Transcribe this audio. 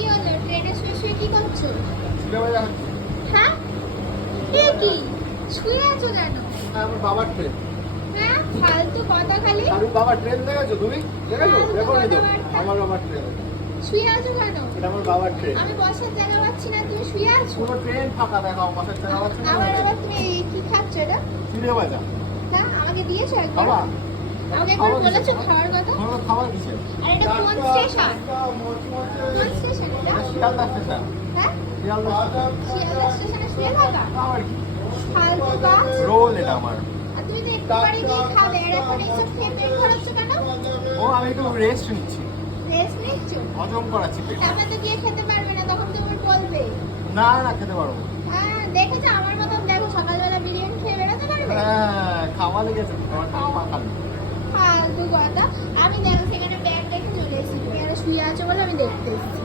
কি হলো? ট্রেনে শুয়ে শুয়ে কি করছো? সিনেমা দেখাচ্ছি। হ্যাঁ? এ কি? শুয়ে আছো কেন? আমার বাবার ট্রেন। হ্যাঁ? ফালতু কথা খালি। আমি বাবার ট্রেন দেখেছো তুমি? দেখেছো? হ্যাঁ, দেখো নি তো? কথাবার্তা। আমার বাবার ট্রেন। শুয়ে আছো কেন? এটা আমার বাবার ট্রেন। আমি বসার জায়গা পাচ্ছি না, তুমি শুয়ে আছো? পুরো ট্রেন ফাঁকা দেখাও, পাশের জায়গা পাচ্ছে না। আমার আবার তুমি কি খাচ্ছ এটা? সিনেমা যা। হ্যাঁ, আমাকে দিয়েছো একবার? খাবা? আমাকে একবার বলেছো খাওয়ার কথা? খাবার কিসে? আর এটা কোন স্টেশন? কোন স্টেশন এটা? এটা শিয়ালদা স্টেশন। হ্যাঁ? শিয়ালদা স্টেশন। শিয়ালদা স্টেশনে শুয়ে থাকা? আমার কি? ফালতু কাজ। রোল এটা আমার। আর তুমি তো একটু বাড়ি গিয়ে খাবে, আর এখন এইসব খেয়ে পেট ভরাচ্ছ কেন? ও আমি একটু রেস্ট নিচ্ছি। রেস্ট নিচ্ছ? হজম করাচ্ছি পেট। তারপরে তো গিয়ে খেতে পারবে না, তখন তুমি বলবে। না না খেতে পারবো। হ্যাঁ, দেখেছো আমার মতন, দেখো সকালবেলা বিরিয়ানি খেয়ে বেরোতে পারবে? হ্যাঁ খাওয়া লেগেছে তোমার খাওয়া খালি। ফালতু কথা। আমি দেখো সেখানে ব্যাগ রেখে চলে এসেছি, তুমি আর শুয়ে আছো বলে আমি দেখতে এসেছি।